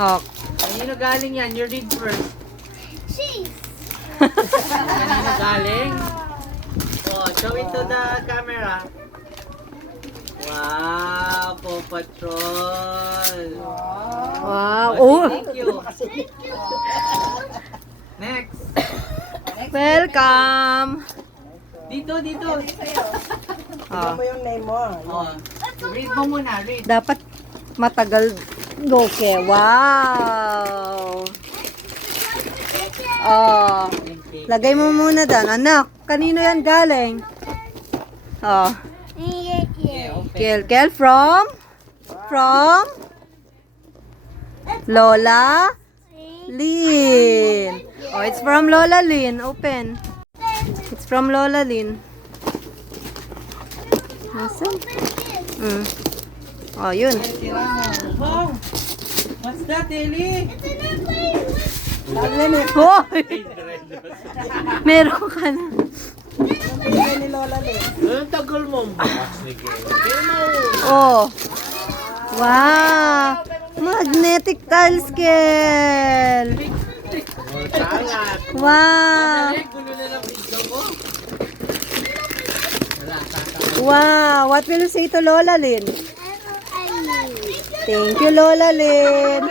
Oh. Kanino galing yan? You read first. Cheese. Kanino galing? Oh, show it to the camera. Wow, Paw Patrol. Wow. Oh, Oh. thank you. Next. Welcome. Dito, dito. Oh. Ano yung name mo? Oh, read mo muna, read. Dapat matagal. Okay. Wow. Oh. Lagay mo muna doon. Anak, kanino yan galing? Oh. Yeah, open. Kel from Lola Lynn. Oh, it's from Lola Lynn. Open. It's from Lola Lynn. Nasaan? Oh, yun. Wow! What's that, Ellie? Hoy! Meron ka na. Bigay ni Lola Lynn. Ang tagal mo ang bukas ni Oh. Wow! Magnetic tile scale. Wow! Gulo na ng video ko. Wow! What will you say to Lola Lynn? Thank you, Lola Lynn.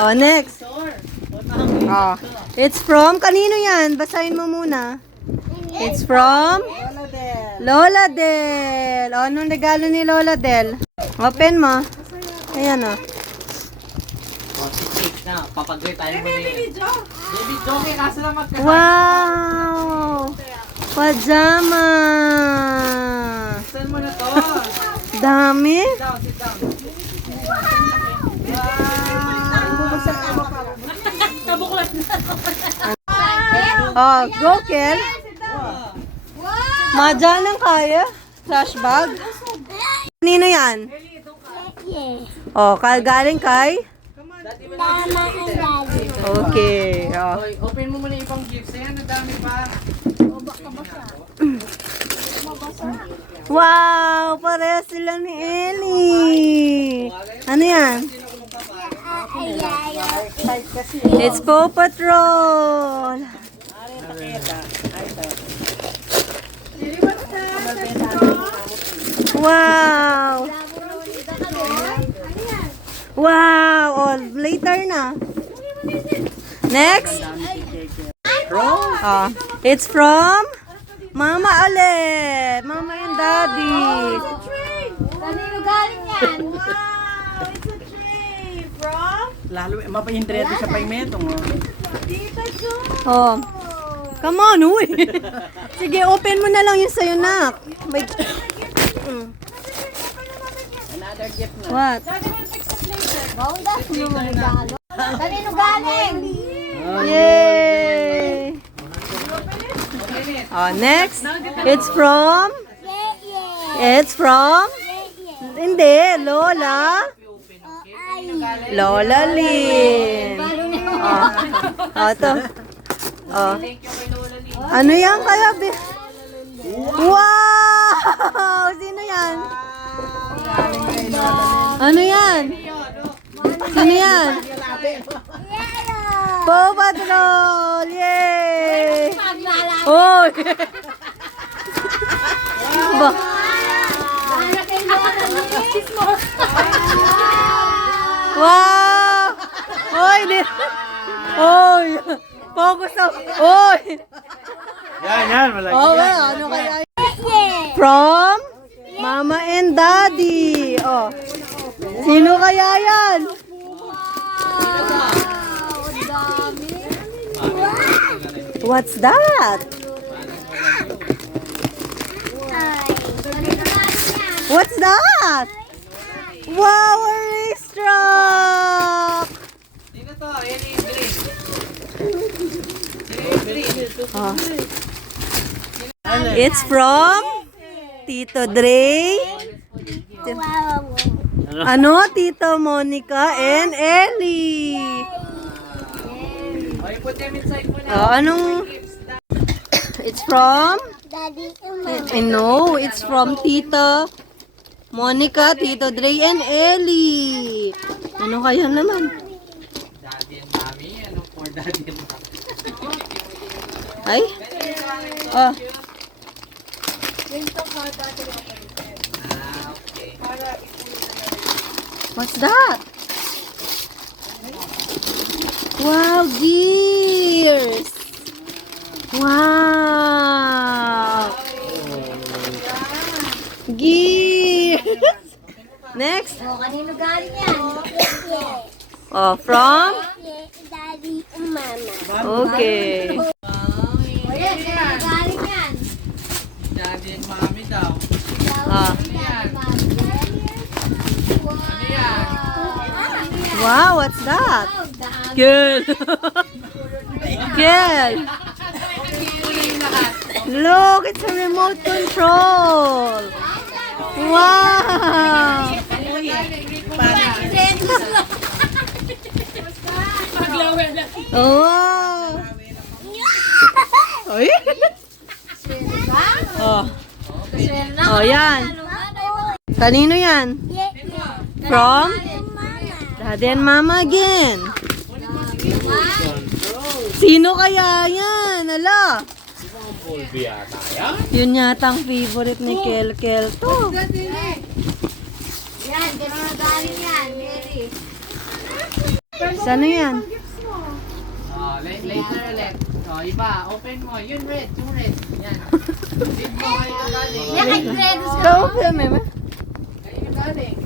Oh, next. Oh, it's from, kanino yan? Basahin mo muna. It's from Lola Del. Lola Del. Oh, anong regalo ni Lola Del? Open mo. Ayan, oh. Oh, tik na. Papagay tayo mo na yun. Baby Joke, kaso lang magkasama. Wow! Pajama! Saan mo na to? Dami. Sit down, sit down. Oh, go, Kel. Madyan ang kaya. Trash bag. Nino yan? Oh, galing kay? Mama and Daddy. Okay. Oh. Okay, open mo muna ibang gifts. Ayan, ang dami pa. Wow! Parehas sila ni Ellie. Ano yan? It's Paw Patrol. Wow! Wow! Oh, later na. Next. Oh, it's from Mama ulit. Mama and Daddy. Kanino galing yan? Wow! It's a tree from Lalo, mapahindreto sa paimetong. Tita Jo. Oh. Come on, uy. Sige, open mo na lang yung sa'yo, nak. May... Another gift na. What? Bongga. Kanino galing? Yay! Oh, next. It's from... It's from... Hindi, Lola. Lola Lynn. Oh, oh ito. Oh. Ano yan kaya? Wow! Sino yan? Ano yan? Sino yan? Paw Patrol! Yay! Hoy! Ba? Wow! Hoy! Hoy! Focus na! Hoy! Yan, malaki. Oh, well, ano kaya? From Mama and Daddy. Oh. Sino kaya yan? What's that? What's that? Wow, a racetrack! Sino to? Ellie Green. Ellie Green. Oh. It's from Tito Dre. Ano? Tito Monica and Ellie. Okay, put them inside mo na. Oh, anong... It's from... Daddy, I know, it's from Tito Monica, Tito Dre, and Ellie. Ano kaya naman? Daddy and mommy. Ano for daddy and mommy? Ay? Oh, Okay. what's that? Wow, gears! Wow! Gears! Next. Oh, kanino galing yan? Oh, from? Daddy and Mama. Okay. O yan, kanino galing yan? Daddy and mommy daw. Ah. Ano yan? Wow, what's that? Girl. Girl. Look, it's a remote control. Wow. Oh, wow. Ay. Oh. Oh, yan. Kanino yan? From? Daddy and Mama again. Sino kaya yan? Ala. Yun yata ang favorite ni Kel to. Yan, kanino galing yan, Mary? Saan yan? Oh, later ulit. Oh, iba. Open mo. Yun red. Yung red. Yan. Din mo kayo galing. Yan, kay Credos ka. Ikaw, Meme. Kayo galing.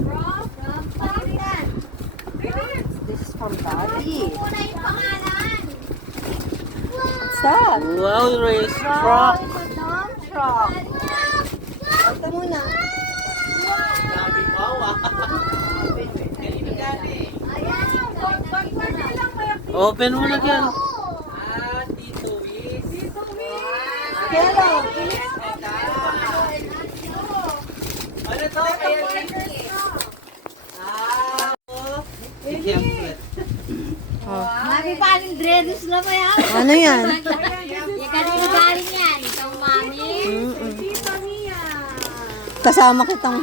This is from Daddy. Muna yung pangalan. What's that? Wow, race truck. It's a dump truck. Ito muna. Sabi bawa. Kanino galing? Open mo na yan. Tito Wiz. Hello. Ano to? Kaya Siyempre. Mami pa ng dreads na ba yan? Ano yan? Yung kanino galing yan? Itong mami? Kasama kitang...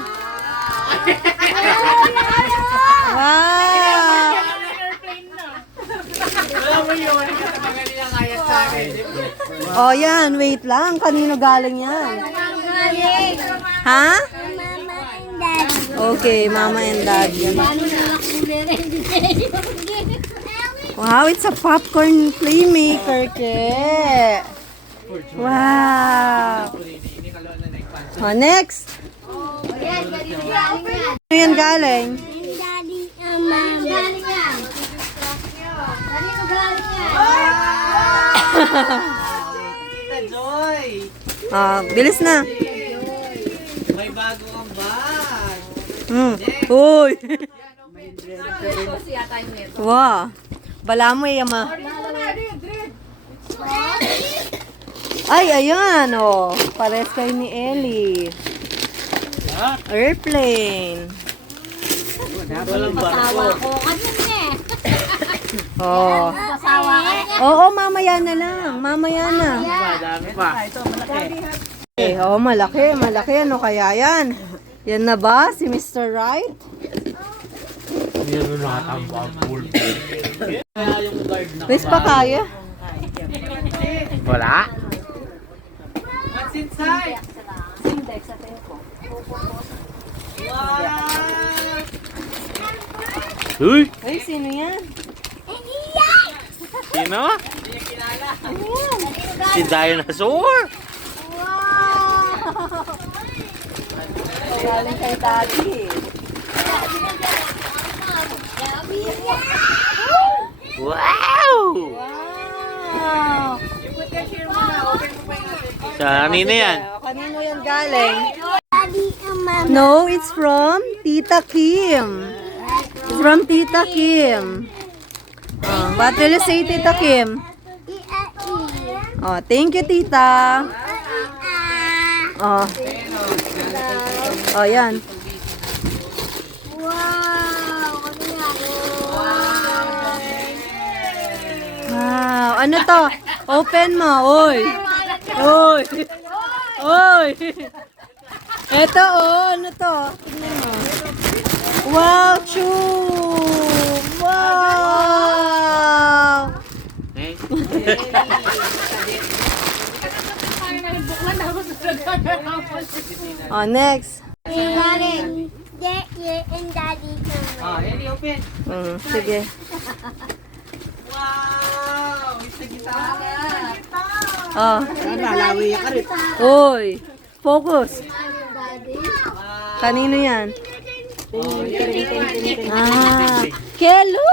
Wow! Alam mo yun, katabagan niya kaya sa akin. Oh, yan. Wait lang. Kanino galing yan? Kanino galing? Ha? Mama and Daddy. Okay, Mama and Daddy. Paano nila kulay rin din? Wow, it's a popcorn playmaker, ke. Wow. Hindi ka na nagpansin. Oh, next. Yan, kanino galing yan? Ano yan galing? Daddy and Mama. Galing yan? Kanino galing yan? Tita Joy! Ah, bilis na. May bago kang bag. Uy. Wow. Bala mo, Yama. Ay, ayan, oh. Pares kayo ni Ellie. Airplane. Pasawa ko. Kanino eh? Oh. Pasawa ka. Oo, mamaya na lang. Mamaya na. Dami pa. Eh, oh, malaki, malaki. Ano kaya yan? Yan na ba? Si Mr. Right? Kaya yung guard na. Wish pa kaya? Wala? What's inside? Wow! Uy! Ay, sino yan? Sino? Hindi niya kilala. Si Dinosaur! Wow! Galing kay Daddy. Wow! Wow! Kanina yan? Kanino yan galing? Daddy and Mama. No, it's from Tita Kim. It's from Tita Kim. Oh, what will you say, Tita Kim? Oh, thank you, Tita. Oh. Oh, yan. Wow! Ano yan? Wow. Ano to? Open mo. Oy. Oy. Oy. Eto, oh. Ano to? Tingnan mo. Wow, Chu! Wow! Eh? Oh, next. Galing. And daddy. Oh, Ellie, open. Sige. Wow! Isa gitara. Oh. Uy, focus. Kanino yan? Ah, Kelo.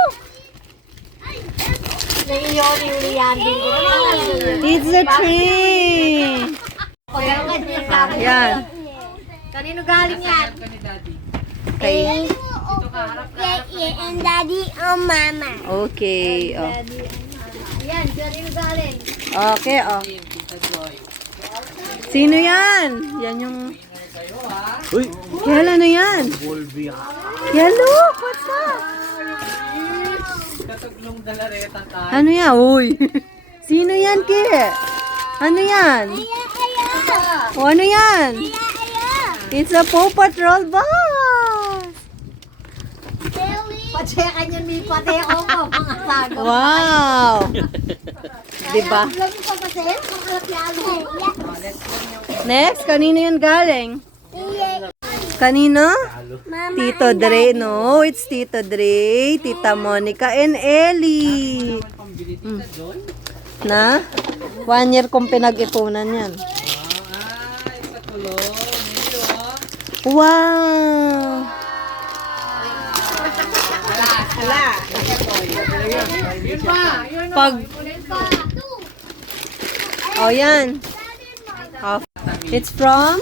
It's a tree. Yan. Kanino galing yan? Ka ni Daddy. Okay. And daddy or mama. Okay. Oh. Yan, kanino galing? Okay, oh. Tita Joy. Sino yan? Yan yung... Kayo ha? Uy! Kel, ano yan? Volby. Hello, what's that? Katuglong dalareta tayo. Ano yan? Uy. Sino yan, Ke? Ano yan? O, ano yan? It's a Paw Patrol bus. Pachekan yun, may pati ako mga sago. Wow. Diba? Alam mo pa kasi, makalap yan. Next, kanino yan galing? Kanino? Tito Dre. No, it's Tito Dre, Tita Monica, and Ellie. Pambili Tita Joy. Na? 1 year kong pinag-ipunan yan. Ay, sa tulong. Medyo. Wow. Hala. Yun pa. Yun o. Pag... Oh, yan. Oh, it's from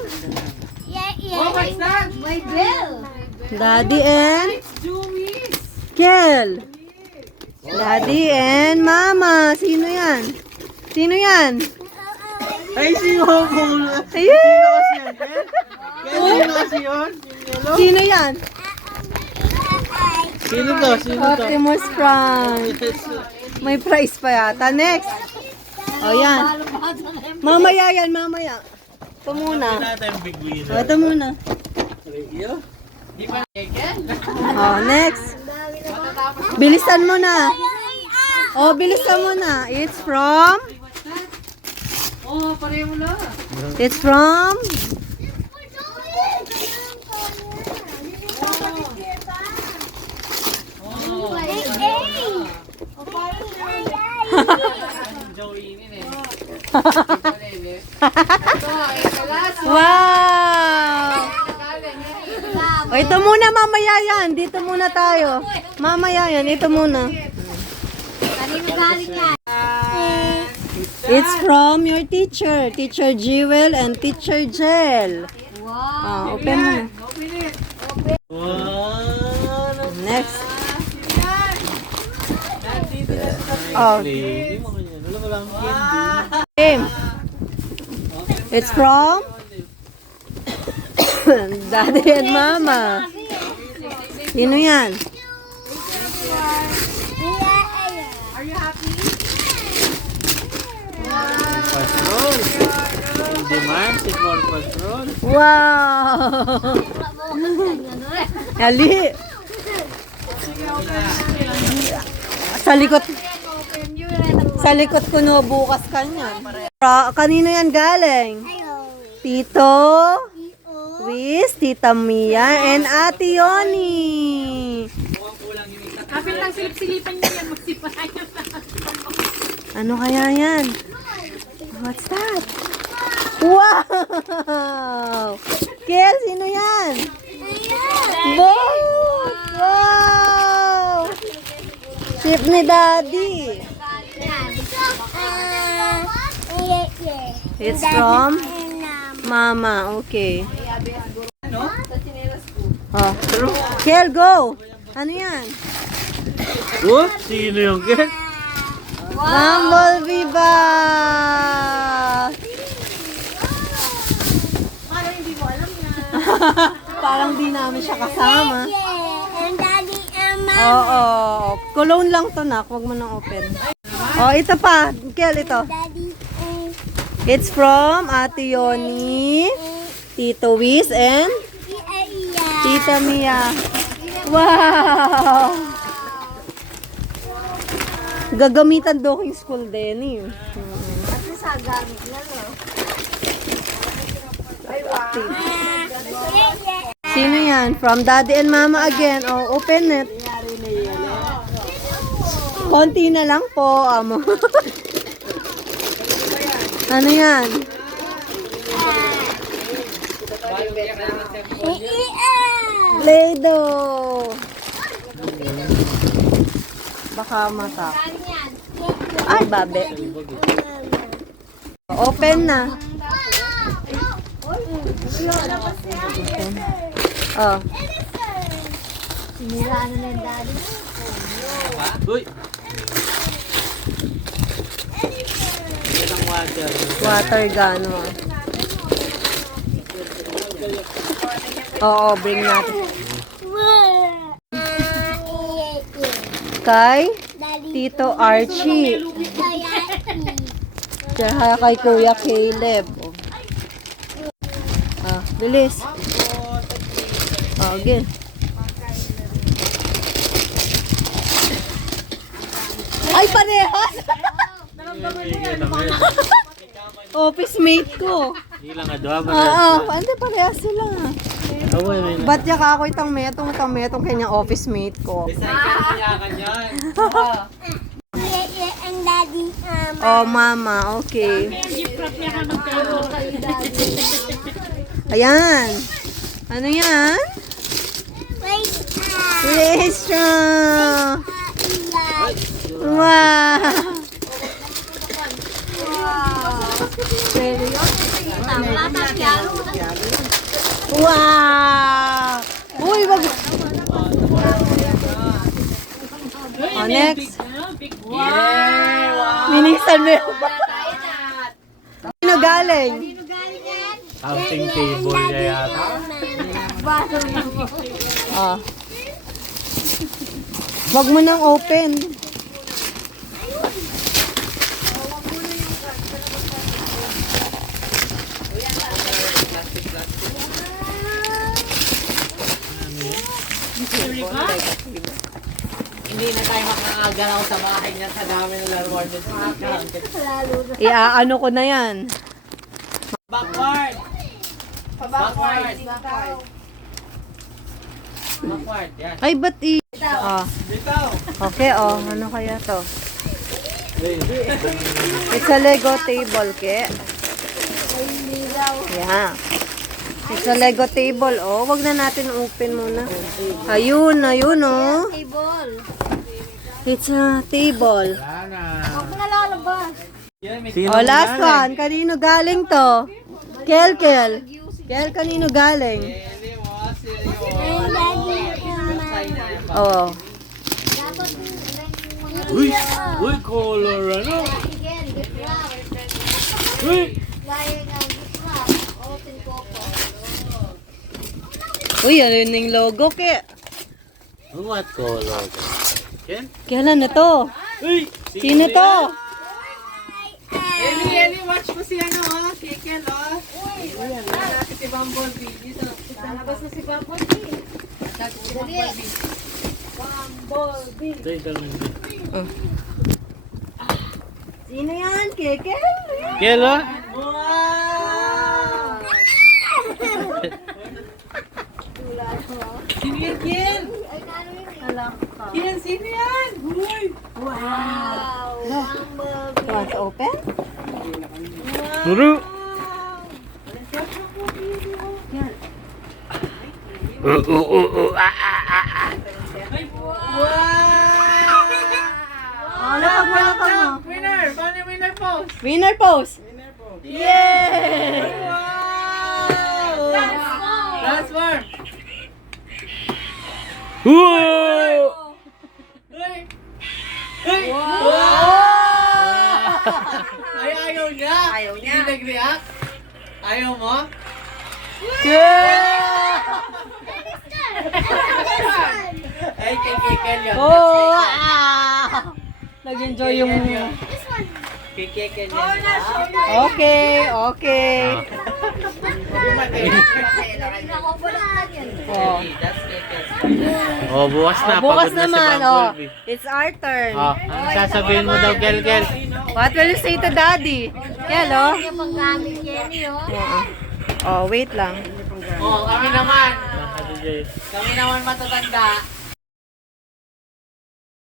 Oh, what's that? My bill. Daddy and Jumis. Kel. Daddy and Mama. Sino yan? Sino yan? Ay, si Hobo! Ayun! Sino kasi yun? Sino yan? Sino to? Sino to? Optimus Prime. May prize pa yata. Next. Oh, yan. Mamaya yan, mamaya. Ito muna. Natin big winner. Oh, ito muna. Di ba again? Oh, next. Bilisan mo na. Oh, bilisan mo na. It's from... Oh, pareho na. It's from... Oh, Joey ini nih. Wow! O, ito muna, mamaya yan. Dito muna tayo. Mamaya yan, ito muna. Kanino galing yan? It's from your teacher. Teacher Jewel and Teacher Jel. Wow. Open mo. Open it. Wow! Next. Oh, Hindi mo kanya. Wala ko lang candy. game. It's from Daddy and Mama. Sino yan? Are you happy? Patrol. Hindi man, si Paul Patrol. Wow! Ali! Sa likod ko no, bukas kanya. Kanino yan galing? Tito, Wiz, Tita Mia, and Ate Yoni. Kapit lang silip-silipan niya yan, magsipayan. Ano kaya yan? What's that? Wow! Kel, sino yan? Boat! Wow! Ship ni Daddy. It's from Mama. Okay. Oh. Kel, go! Ano yan? Oh, sino yung get? Bumblebee ba? Parang di namin siya kasama. And daddy and Oo. Cologne lang to, nak. Huwag mo nang open. Oh, ito pa. Kel, ito. daddy and It's from Ate Yoni, Tito Wiz, and Tita Mia. Wow! Gagamitan daw yung school din eh. Kasi sa gamit na, no? Sino yan? From Daddy and Mama again. Oh, open it. Konti na lang po, amo. Ano yan? Play-Doh. Baka mata. Ay, babe. Open na. Oh. Sinira na ng daddy. Uy! Isang water. Water gun. Oo, bring natin. Kay Tito Archie. Tsaka kay Kuya Caleb. Ah, bilis. Oh, again. Ay, parehas! Office mate ko. Ilang adwa ba? Oo, hindi parehas sila. Away, may Ba't yaka ako itang metong kanyang office mate ko? Kaya yan. Ang daddy, Oh, mama, okay. Ayan. Ano yan? Restaurant. Wow. Wow. Uy, wag. Oh, next. Minisan mo. Sino galing? counting table niya yata. Ah. Wag mo nang open. Hindi na tayo makakagalaw sa bahay niya sa dami ng laruan niya. Iaano ko na yan. Backward! Backward! Backward, yan. Ay, ba't Ah. Dito! Okay, oh. Ano kaya to? It's a Lego table, ke? Yeah. It's a Lego table, oh. Wag na natin open muna. Ayun, ayun, oh. Table. It's a table. Wala na. Huwag mo na lalabas. Yan, may Oh, last one. Kanino galing to? Kel. Kel, kanino galing? Eli mo, seryo. Ang daddy, Oh. dapat Uy! Uy, color ano? again, gift wrap. Uy! Gaya ng gift wrap. Open coco. Uy, ano yun yung logo, ke? What color? Ken? Kailan na to? Uy! Sino to? Eli, watch mo si ano, oh. Kikel, oh. Ayan, lalaki si Bumblebee. Dito. Lalabas na si Bumblebee. Dali. Bumblebee. Ito yung tanong. Sino yan, Keke? Kelo? Wow! Sino yan, Ken? Ay, ano yun? Ken, sino yan? Uy! Wow. Bumblebee. You want to open? Nuru! Oh, lapag mo. Winner! Paano yung winner pose? Winner pose. Winner pose. Yay! Wow! Last one! Whoa! Uy! Uy! Wow! Ay, ayaw niya! Ayaw niya. Hindi nag-react? Ayaw mo? Yeah! Ay, kay Kikel yun. Oh! Ah! Nag-enjoy yung... Kay Kikel yun. Okay, okay. Oh. Oh, bukas na. Bukas Pagod na si naman, oh. Bumblebee. It's our turn. Oh, ano sasabihin mo daw, Kel? What will you say to Daddy? Hello? Yung paggamit Jenny, oh. Oh, wait lang. Oh, kami naman. Ah, Ate Jay. Kami naman matatanda.